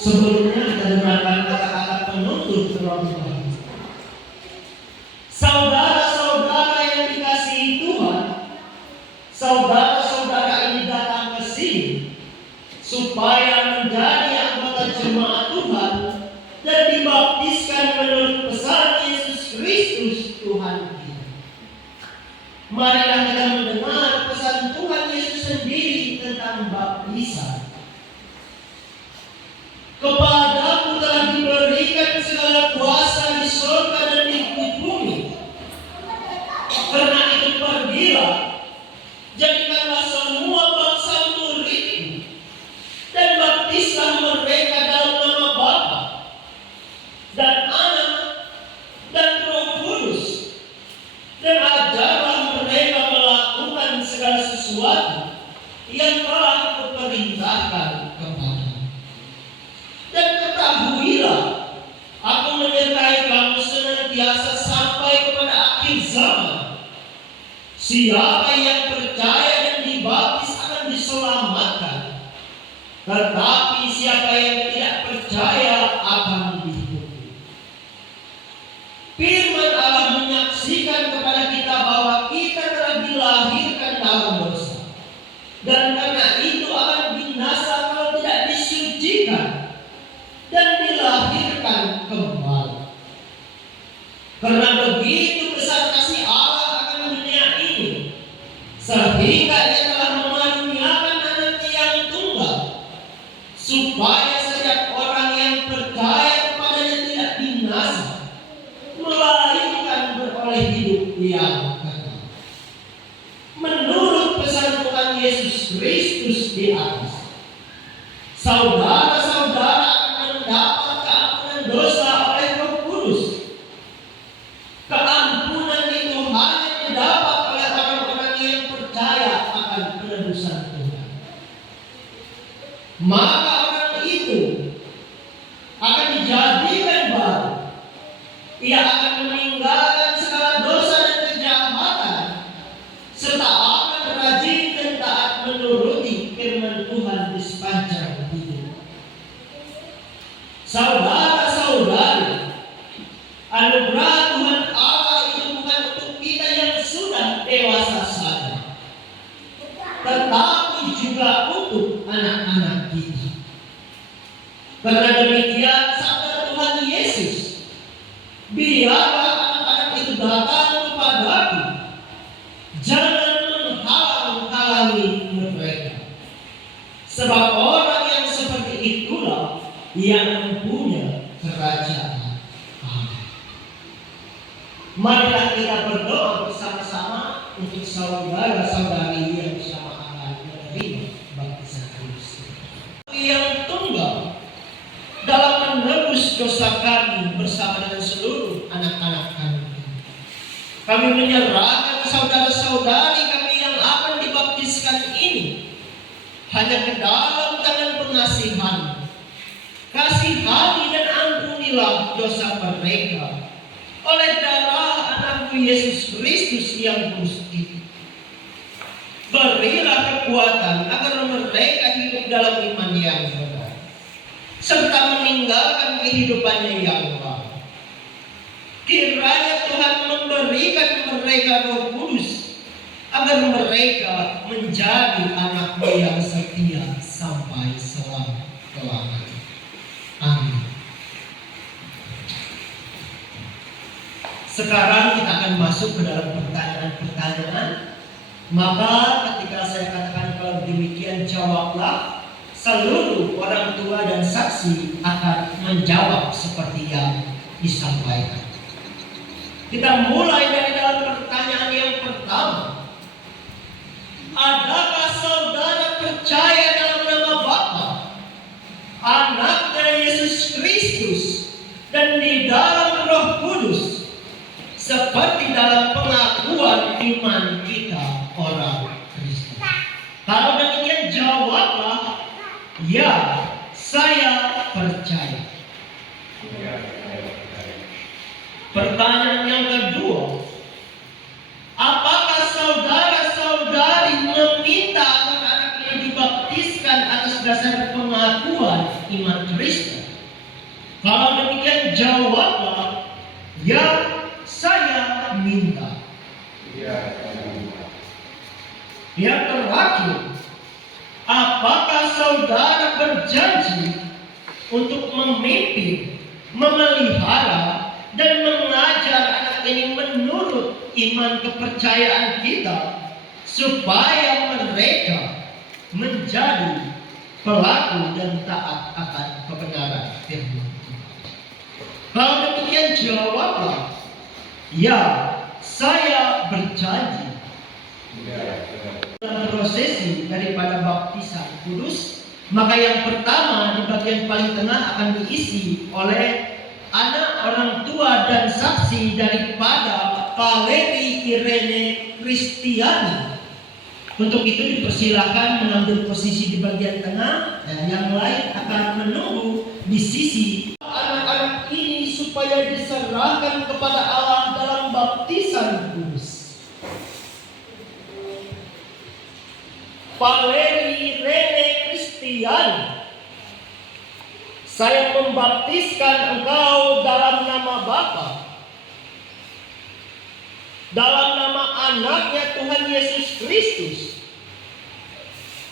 Sebelumnya kita dengarkan kata-kata penuntut terlebih dahulu. Saudara-saudara yang dikasihi Tuhan, saudara-saudara ini datang ke sini supaya menjadi anggota jemaat Tuhan dan dibaptiskan menurut pesan Yesus Kristus Tuhan kita. Marilah kita mendengar pesan Tuhan Yesus sendiri tentang baptisan. Kepadamu telah diberikan segala kuasa di surga dan di bumi. Karena itu pergilah, jadikanlah semua bangsa muridku, dan baptislah mereka dalam nama Bapa dan Anak dan Roh Kudus, dan ajarlah mereka melakukan segala sesuatu yang telah kuperintahkan kepadamu. Dan ketahuilah, aku menyertai kamu senantiasa sampai kepada akhir zaman. Siapa yang percaya dan dibaptis akan diselamatkan, tetapi siapa yang tidak percaya akan dihukum. Firman Allah menyaksikan kepada kita bahwa kita telah dilahirkan dalam dosa, dan karena itu akan binasa kalau tidak disucikan dan dilahirkan kembali. Karena begitu besar kasih Allah akan dunia ini, sehingga Dia telah mengaruniakan Anaknya yang tunggal, supaya setiap orang yang percaya kepadanya tidak binasa, melainkan beroleh hidup yang kekal. Menurut pesan Tuhan Yesus Kristus di atas, saudara-saudara akan mendapat keampunan dosa oleh Roh Kudus. Keampunan itu hanya didapat oleh orang-orang yang percaya akan penebusan Tuhan. Maka orang itu akan dijadikan baru. Ia akan meninggalkan segala dosa dan kejahatan, serta akan rajin dan taat menuruti firman Tuhan di sepanjang hidup. Saudara-saudari, anugerah Tuhan Allah itu bukan untuk kita yang sudah dewasa saja, tetapi juga untuk anak-anak kita. Karena demikian sabda Tuhan Yesus, biarlah anak-anak itu datang kepadaku, jangan menghalang-halangi mereka, sebab orang yang seperti itulah yang mempunyai kerajaan Allah. Marilah kita berdoa bersama-sama untuk saudara-saudari yang bersama akan menerima baptisan Kristus. Yang tunggal dalam menebus dosa kami bersama dengan seluruh anak-anak kami. Kami menyerahkan saudara-saudari kami yang akan dibaptiskan ini hanya ke dalam tangan pengasihan. Kasihani dan ampunilah dosa mereka oleh darah Anakmu Yesus Kristus yang kudus itu. Berilah kekuatan agar mereka hidup dalam iman yang benar, serta meninggalkan kehidupannya yang lalu. Kiranya Tuhan memberikan mereka Roh Kudus agar mereka menjadi anak-Mu yang setia sampai selama-lamanya. Amin. Sekarang kita akan masuk ke dalam pertanyaan-pertanyaan. Maka ketika saya katakan kalau demikian jawablah, seluruh orang tua dan saksi akan menjawab seperti yang disampaikan. Kita mulai dari dalam pertanyaan yang pertama. Adakah saudara percaya dalam nama Bapa, Anaknya Yesus Kristus, dan di dalam Roh Kudus, seperti dalam pengakuan iman kita orang Kristen? Kalau demikian jawablah, ya, saya percaya. Pertanyaan yang kedua, apakah saudara-saudari meminta anak-anaknya dibaptiskan atas dasar pengakuan iman Kristen? berjanji untuk memimpin, memelihara, dan mengajar anak ini menurut iman kepercayaan kita, supaya mereka menjadi pelaku dan taat akan kebenaran firman Tuhan. Kalau demikian jawablah, ya, saya berjanji. Dalam prosesi daripada baptisan kudus, maka yang pertama di bagian paling tengah akan diisi oleh anak orang tua dan saksi daripada Valeri Irene Kristiani. Untuk itu dipersilahkan mengambil posisi di bagian tengah, dan yang lain akan menunggu di sisi anak-anak ini supaya diserahkan kepada Allah dalam baptisan kudus. Valeri Irene Kristiani, saya membaptiskan engkau dalam nama Bapa, dalam nama anaknya Tuhan Yesus Kristus,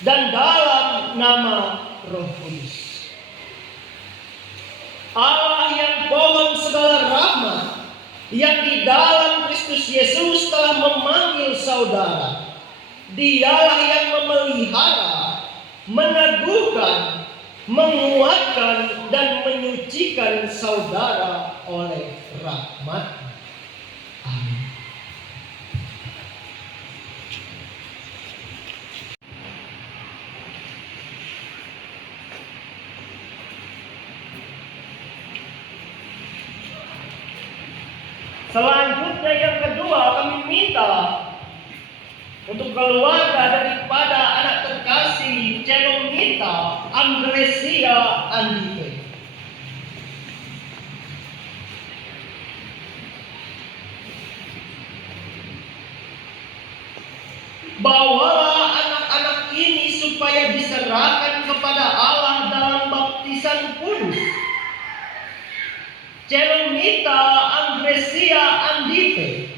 dan dalam nama Roh Kudus. Allah yang pohon segala rahmat, yang di dalam Kristus Yesus telah memanggil saudara, Dialah yang memelihara, meneguhkan, menguatkan, dan menyucikan saudara oleh rahmat. Amin. Selanjutnya yang kedua, kami minta untuk keluarga daripada anak terkasih Celomita Andresia Andike. Bawalah anak-anak ini supaya diserahkan kepada Allah dalam baptisan kudus. Celomita Andresia Andike,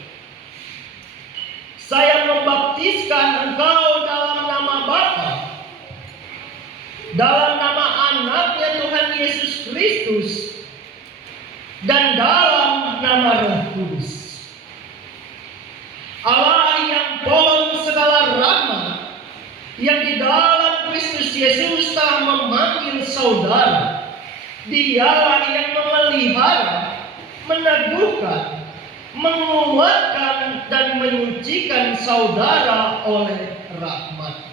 saya membaptiskan engkau dalam nama Bapa, dalam nama anaknya Tuhan Yesus Kristus, dan dalam nama Roh Kudus. Allah yang pohon segala rahmat, yang di dalam Kristus Yesus telah memanggil saudara, Dialah yang memelihara, meneguhkan, menguatkan, dan menyucikan saudara oleh rahmat.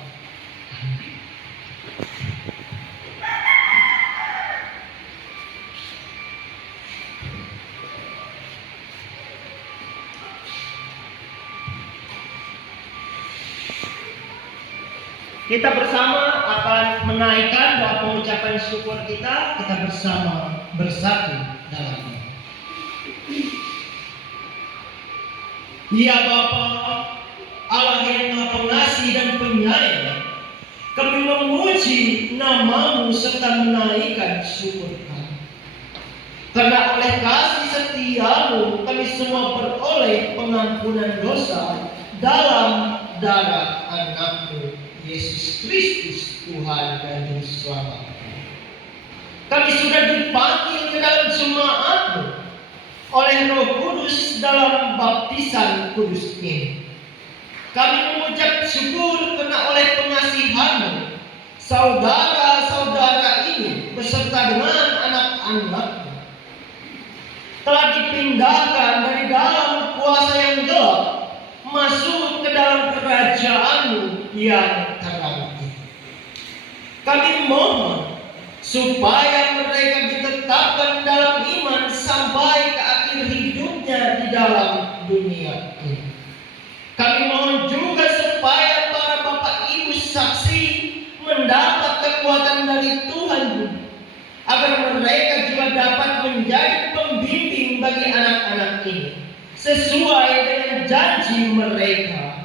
Kita bersama akan menaikkan doa pengucapan syukur kita. Kita bersama bersatu dalamnya. Ya Bapa, Allah yang Maha Pengasih dan Penyayang, kami memuji nama-Mu serta menaikkan syukur kami. Karena oleh kasih setia-Mu kami semua beroleh pengampunan dosa dalam darah anak-Mu Yesus Kristus, Tuhan dan Juru Selamat. Kami sudah dipanggil ke dalam jemaat-Mu oleh Roh Kudus dalam baptisan kudus ini. Kami mengucap syukur karena oleh pengasihan-Mu, saudara-saudara ini beserta dengan anak-anak-Mu telah dipindahkan dari dalam kuasa yang gelap masuk ke dalam kerajaan-Mu yang terang. Kami mohon supaya mereka ditetapkan dalam iman sampai ke akhir hidupnya di dalam dunia ini. Kami mohon juga supaya para bapak ibu saksi mendapat kekuatan dari Tuhan, agar mereka juga dapat menjadi pembimbing bagi anak-anak ini sesuai dengan janji mereka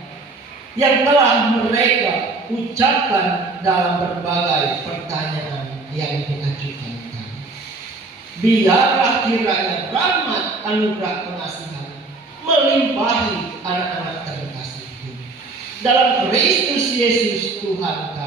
yang telah mereka ucapkan dalam berbagai pertanyaan yang diajukan kami. Biarlah kiranya rahmat anugerah pengasihan melimpahi anak-anak terkasih ini dalam Kristus Yesus Tuhan kami.